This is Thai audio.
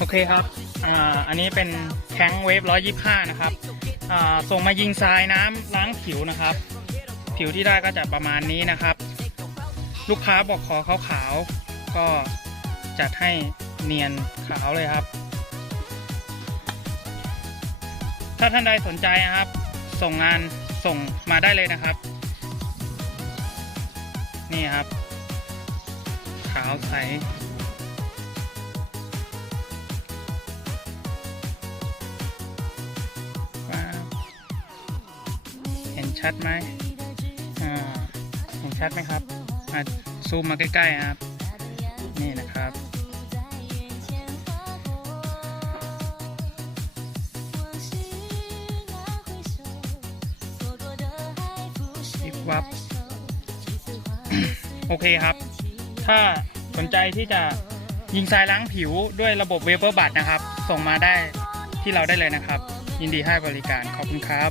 โอเคครับอ่าอันนี้เป็นแข้งเวฟ 125 นะครับอ่าส่งมายิงทรายน้ำล้างผิวนะครับ ผิวที่ได้ก็จะประมาณนี้นะครับ ลูกค้าบอกขอขาวๆก็จัดให้เนียนขาวเลยครับ ถ้าท่านใดสนใจนะครับ ส่งงานส่งมาได้เลยนะครับ นี่ครับ ขาวใส ชัดไหมอ่าเห็นชัดไหมครับมาซูมมาใกล้ๆครับ นี่นะครับวิบวับ โอเคครับ ถ้าสนใจที่จะยิงทรายล้างผิวด้วยระบบเวเปอร์บัตนะครับ ส่งมาได้ที่เราได้เลยนะครับ ยินดีให้บริการ ขอบคุณครับ